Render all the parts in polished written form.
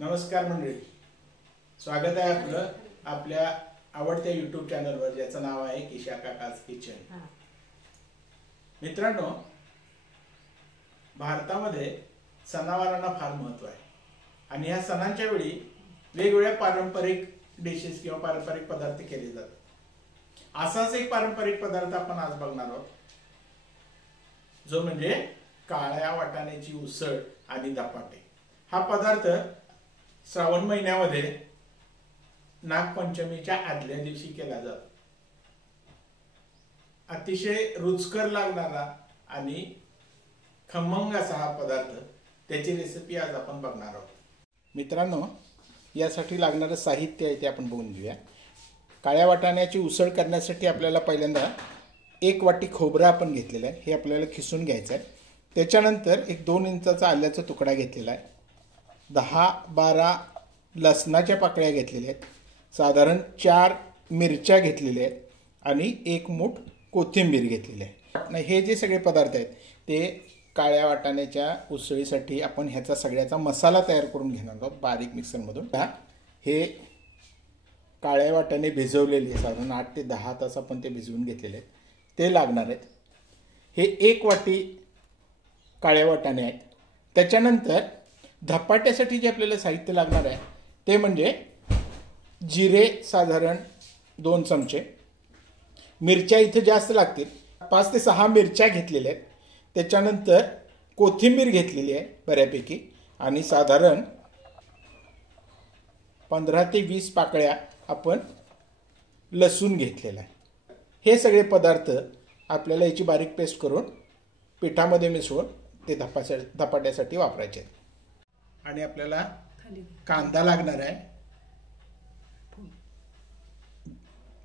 नमस्कार मंडळी, स्वागत आहे आपलं आपल्या आवडत्या YouTube चॅनलवर ज्याचं नाव आहे किशा काकाज किचन। मित्रांनो, भारतामध्ये सणावारांना फार महत्त्व आहे आणि ह्या सणांच्या वेळी वेगवेगळ्या पारंपरिक डिशेस किंवा पारंपरिक पदार्थ केले जातात। असाच एक पारंपरिक पदार्थ आपण आज बघणार आहोत, जो म्हणजे काळ्या वाटाण्याची उसळ आणि धपाटे। हा पदार्थ श्रावण महिन्यामध्ये नागपंचमीच्या आदल्या दिवशी केला जातो। अतिशय रुचकर लागणारा आणि खमंग असा हा पदार्थ, त्याची रेसिपी आज आपण बघणार आहोत। मित्रांनो, यासाठी लागणारे साहित्य आहे ते आपण बघून घेऊया। काळ्या वाटाण्याची उसळ करण्यासाठी आपल्याला पहिल्यांदा 1 वाटी खोबरं आपण घेतलेलं आहे, हे आपल्याला खिसून घ्यायचं आहे। त्याच्यानंतर एक 2 इंचाचा आल्याचा तुकडा घेतलेला आहे, 10-12 लसणाच्या पाकळ्या घेतलेल्या आहेत, साधारण 4 मिरच्या घेतलेल्या आहेत आणि 1 मूठ कोथिंबीर घेतलेली आहे। हे जे सगळे पदार्थ आहेत ते काळ्या वाटाण्याच्या उसळीसाठी आपण ह्याचा सगळ्याचा मसाला तयार करून घेणार आहोत बारीक मिक्सरमधून। हे काळ्या वाटाणे भिजवलेले साधारण 8 ते 10 तास आपण ते भिजवून घेतलेले आहेत, ते लागणार आहेत। हे 1 वाटी काळ्या वाटाणे आहेत। त्याच्यानंतर धपाट्यासाठी जे आपल्याला साहित्य लागणार आहे ते म्हणजे जिरे साधारण 2 चमचे, मिरच्या इथे जास्त लागतील, 5 ते 6 मिरच्या घेतलेल्या आहेत। त्याच्यानंतर कोथिंबीर घेतलेली आहे बऱ्यापैकी आणि साधारण 15 ते 20 पाकळ्या आपण लसूण घेतलेला आहे। हे सगळे पदार्थ आपल्याला याची बारीक पेस्ट करून पिठामध्ये मिसळून ते धपाट्यासाठी वापरायचे आहेत। आणि आपल्याला कांदा लागणार आहे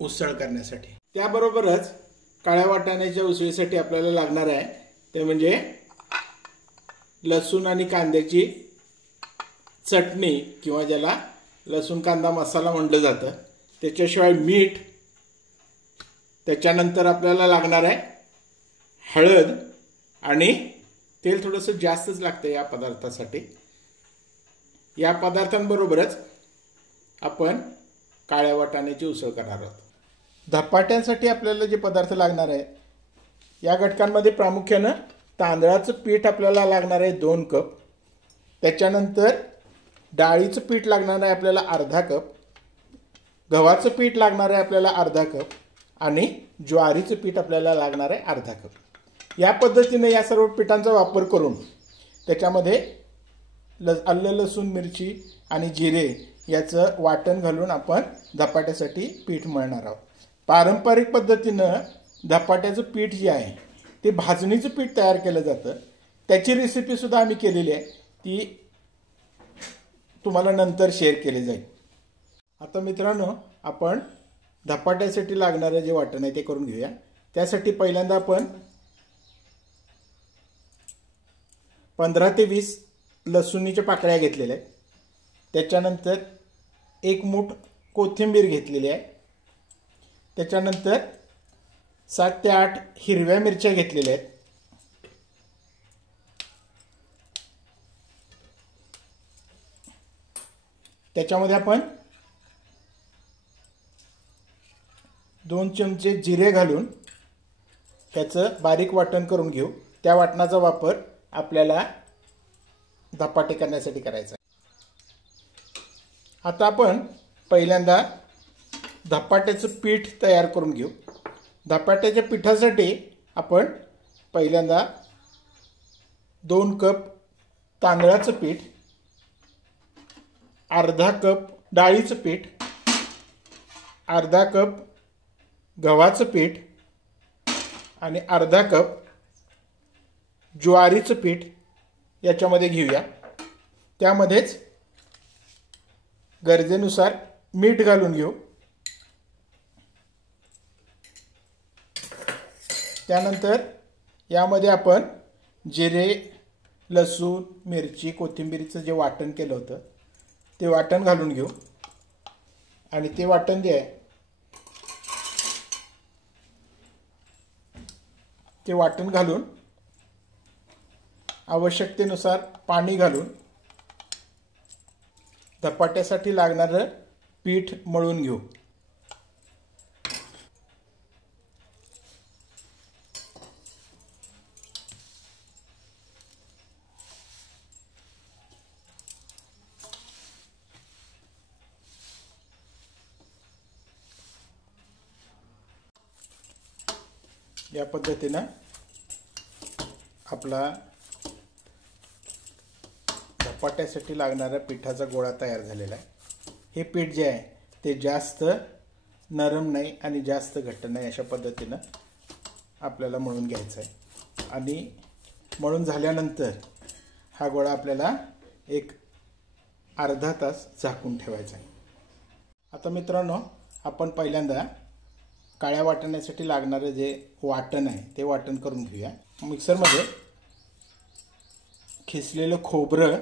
उसळ करण्यासाठी। त्याबरोबरच काळ्या वाटाण्याच्या उसळीसाठी आपल्याला लागणार आहे ते म्हणजे लसूण आणि कांद्याची चटणी, किंवा ज्याला लसूण कांदा मसाला म्हटलं जातं, त्याच्याशिवाय मीठ। त्याच्यानंतर आपल्याला लागणार आहे हळद आणि तेल थोडंसं जास्तच लागतं या पदार्थासाठी। या पदार्थांबरोबरच आपण काळ्या वाटाण्याची उसळ करणार आहोत। धपाट्यांसाठी आपल्याला जे पदार्थ लागणार आहे या घटकांमध्ये प्रामुख्याने तांदळाचं पीठ आपल्याला लागणार आहे 2 कप, त्याच्यानंतर डाळीचं पीठ लागणार आहे आपल्याला अर्धा कप, गव्हाचं पीठ लागणार आहे आपल्याला अर्धा कप आणि ज्वारीचं पीठ आपल्याला लागणार आहे अर्धा कप। या पद्धतीने या सर्व पिठांचा वापर करून त्याच्यामध्ये आलं, लसूण, मिरची आणि जिरे याचं वाटण घालून आपण धपाट्यासाठी पीठ मळणार आहोत। पारंपरिक पद्धतीनं धपाट्याचं पीठ जे आहे ते भाजणीचं पीठ तयार केलं जातं, त्याची रेसिपी सुद्धा आम्ही केलेली आहे, ती तुम्हाला नंतर शेअर केली जाईल। आता मित्रांनो, आपण धपाट्यासाठी लागणारं जे वाटण आहे ते करून घेऊया। त्यासाठी पहिल्यांदा आपण 15 ते 20 लसूणीच्या पाकळ्या घेतलेल्या आहेत, त्याच्यानंतर 1 मूठ कोथिंबीर घेतलेली आहे, त्याच्यानंतर 7 ते 8 हिरव्या मिरच्या घेतलेल्या आहेत, त्याच्यामध्ये आपण 2 चमचे जिरे घालून त्याचं बारीक वाटण करून घेऊ। त्या वाटणाचा वापर आपल्याला धपाटे करण्यासाठी करायचा आहे। आता आपण पहिल्यांदा धपाट्याचं पीठ तयार करून घेऊ। धपाट्याच्या पिठासाठी आपण पहिल्यांदा 2 कप तांदळाचं पीठ, अर्धा कप डाळीचं पीठ, अर्धा कप गव्हाचं पीठ आणि अर्धा कप ज्वारीचं पीठ याच्यामध्ये घेऊया। त्यामध्येच गरजेनुसार मीठ घालून घेऊ। त्यानंतर यामध्ये आपण जिरे, लसूण, मिरची, कोथिंबीरचं जे वाटण केलं होतं ते वाटण घालून घेऊ आणि ते वाटण जे आहे ते वाटण घालून आवश्यकतेनुसार पाणी घालून धपाट्यासाठी लागणारं पीठ मळून घेऊ. या पद्धतीनं आपला धपाट्यासाठी लागणारा पिठाचा गोळा तयार झालेला आहे. हे पीठ जे आहे ते जास्त नरम नाही आणि जास्त घट्ट नाही, अशा पद्धतीनं आपल्याला मळून घ्यायचं आहे. आणि मळून झाल्यानंतर हा गोळा आपल्याला एक अर्धा तास झाकून ठेवायचा आहे. आता मित्रांनो, आपण पहिल्यांदा काळ्या वाटण्यासाठी लागणारे जे वाटण आहे ते वाटण करून घेऊया. मिक्सरमध्ये खिसलेलं खोबरं,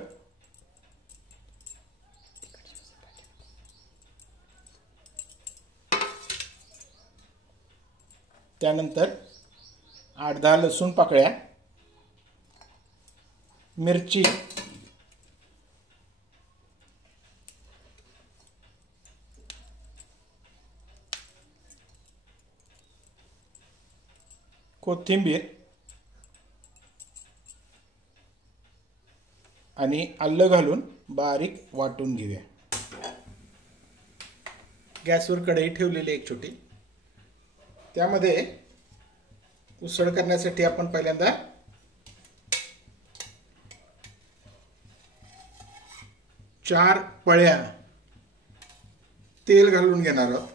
त्यानंतर 8-10 लसूण पाकळ्या, मिरची, कोथिंबीर आणि आलं घालून बारीक वाटून घेऊया. गॅसवर कढई ठेवलेली एक छोटी, त्यामध्ये उसळ करण्यासाठी आपण पहिल्यांदा चार पळ्या तेल घालून घेणार आहोत.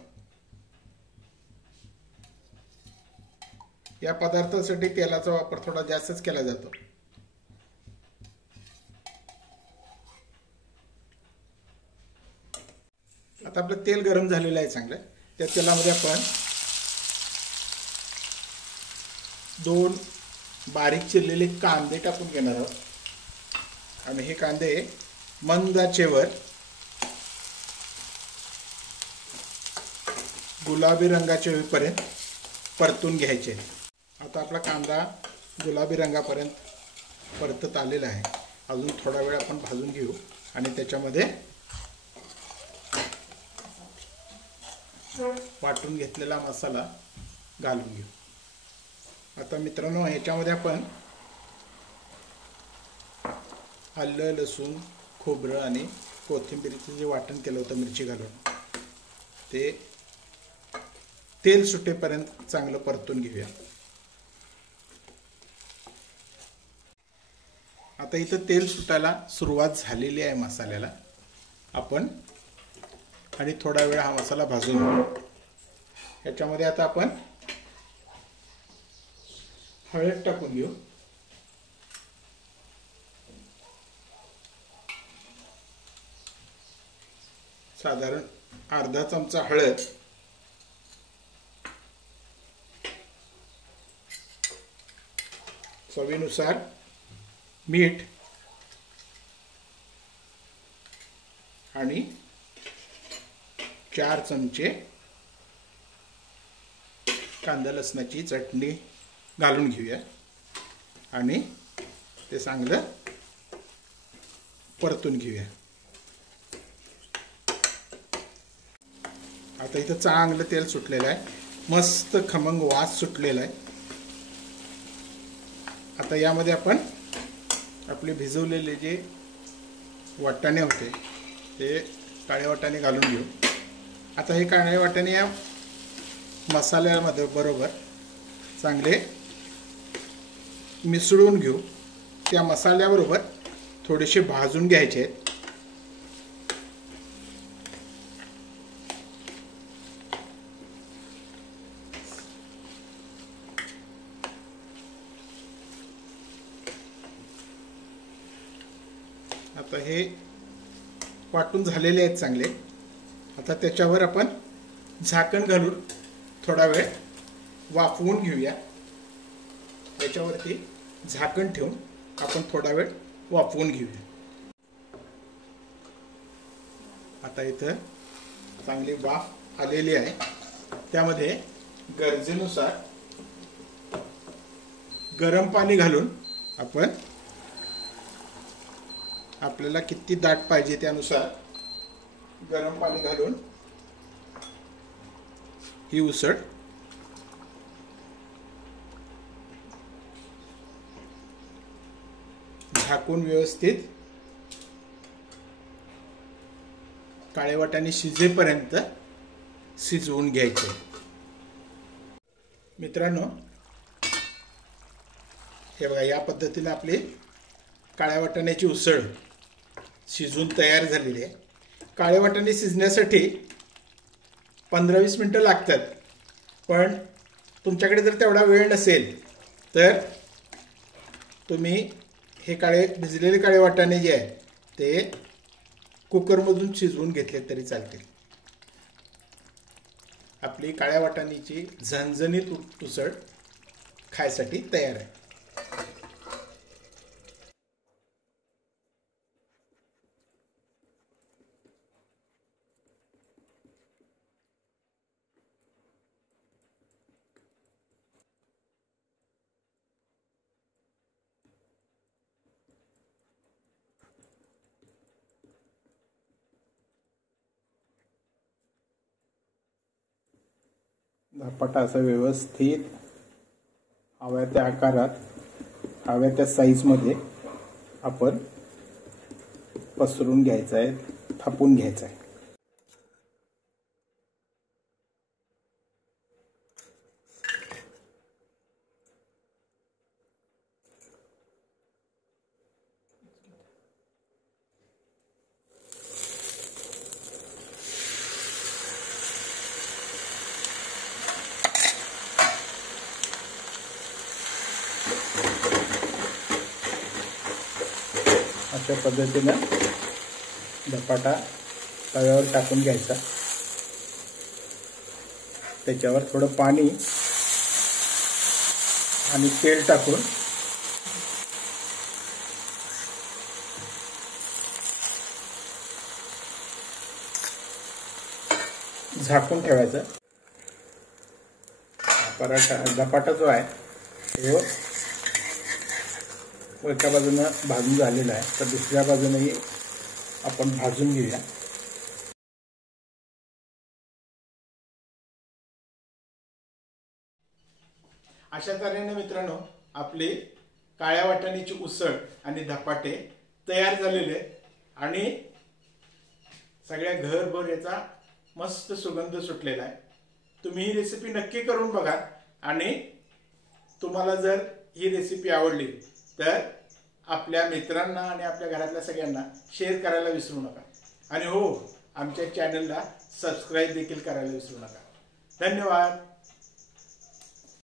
या पदार्थासाठी तेलाचा वापर थोडा जास्तच केला जातो. आता आपलं तेल गरम झालेलं आहे चांगलं. त्या तेलामध्ये आपण 2 बारीक चिरलेले कांदे टाकून घेणार आहोत आणि हे कांदे मंद आचेवर गुलाबी रंगाचे होईपर्यंत परतून घ्यायचे. आता आपला कांदा गुलाबी रंगापर्यंत परतत आलेला आहे. अजून थोडा वेळ आपण भाजून घेऊ आणि त्याच्यामध्ये वाटून घेतलेला मसाला घालून घेऊ. आता मित्रांनो, ह्याच्यामध्ये आपण आलं, लसूण, खोबरं आणि कोथिंबीरचं जे वाटण केलं होतं मिरची घालून, ते तेल सुटेपर्यंत चांगलं परतून घेऊया. आता इथं तेल सुटायला सुरुवात झालेली आहे मसाल्याला. आपण आणि थोडा वेळ हा मसाला भाजून घेऊ. ह्याच्यामध्ये आता आपण हळद टाकून घेऊ. साधारण अर्धा चमचा हळद, चवीनुसार मीठ आणि 4 चमचे कांदा लसणाची चटणी घालून घेऊया आणि ते चांगलं परतून घेऊया. आता इथं चांगलं तेल सुटलेलं आहे, मस्त खमंग वास सुटलेला आहे. आता यामध्ये आपण आपले भिजवलेले जे वाटाणे होते ते काळे वाटाणे घालून घेऊ. आता हे काळे वाटाणे या मसाल्यामध्ये बरोबर चांगले मिसळून घेऊ. त्या मसाल्याबरोबर थोडेसे भाजून घ्यायचे आहेत. आता हे वाटून झालेले आहेत चांगले. आता त्याच्यावर आपण झाकण घालून थोडा वेळ वाफवून घेऊया. त्याच्यावरती झाकण ठेवून आपण थोडा वेळ वाफवून घेऊया. आता इथं चांगली वाफ आलेली आहे. त्यामध्ये गरजेनुसार गरम पाणी घालून आपण आपल्याला किती दाट पाहिजे त्यानुसार गरम पाणी घालून ही उसळ झाकून व्यवस्थित काळे वाटाणे शिजेपर्यंत शिजवून घ्यायचे। मित्रांनो, हे बघा, या पद्धतीने आपली काळ्या वाटाण्याची उसळ शिजून तयार झालेली आहे। काळे वाटाणे शिजण्यासाठी 15-20 मिनिटं लागतात, पण तुमच्याकडे जर तेवढा वेळ नसेल तर तुम्ही हे भिजलेले काळे वाटाणे जे आहे ते कुकरमधून शिजवून घेतले तरी चालतील। आपली काळ्या वाटाण्याची झणझणीत उसळ खायसाठी तयार आहे। धपाटा असा व्यवस्थित हव्या त्या आकारात, हव्या त्या साईजमध्ये आपण पसरून घ्यायचा आहे, थापून घ्यायचा आहे। अशा पद्धतीनं धपाटा तव्यावर टाकून घ्यायचा, त्याच्यावर थोडं पाणी आणि तेल टाकून झाकून ठेवायचं। धपाटा जो आहे तो एका बाजूने भाजून झालेला आहे, तर दुसऱ्या बाजूनेही आपण भाजून घेऊया। अशा तऱ्हेने मित्रांनो आपली काळ्या वाटाण्याची उसळ आणि धपाटे तयार झालेले आणि सगळ्या घरभर याचा मस्त सुगंध सुटलेला आहे। तुम्ही ही रेसिपी नक्की करून बघा आणि तुम्हाला जर ही रेसिपी आवडली तर आपल्या मित्रांना आणि आपल्या घरातल्या सगळ्यांना शेअर करायला विसरू नका आणि हो, आमच्या चॅनलला सबस्क्राइब देखील करायला विसरू नका। धन्यवाद।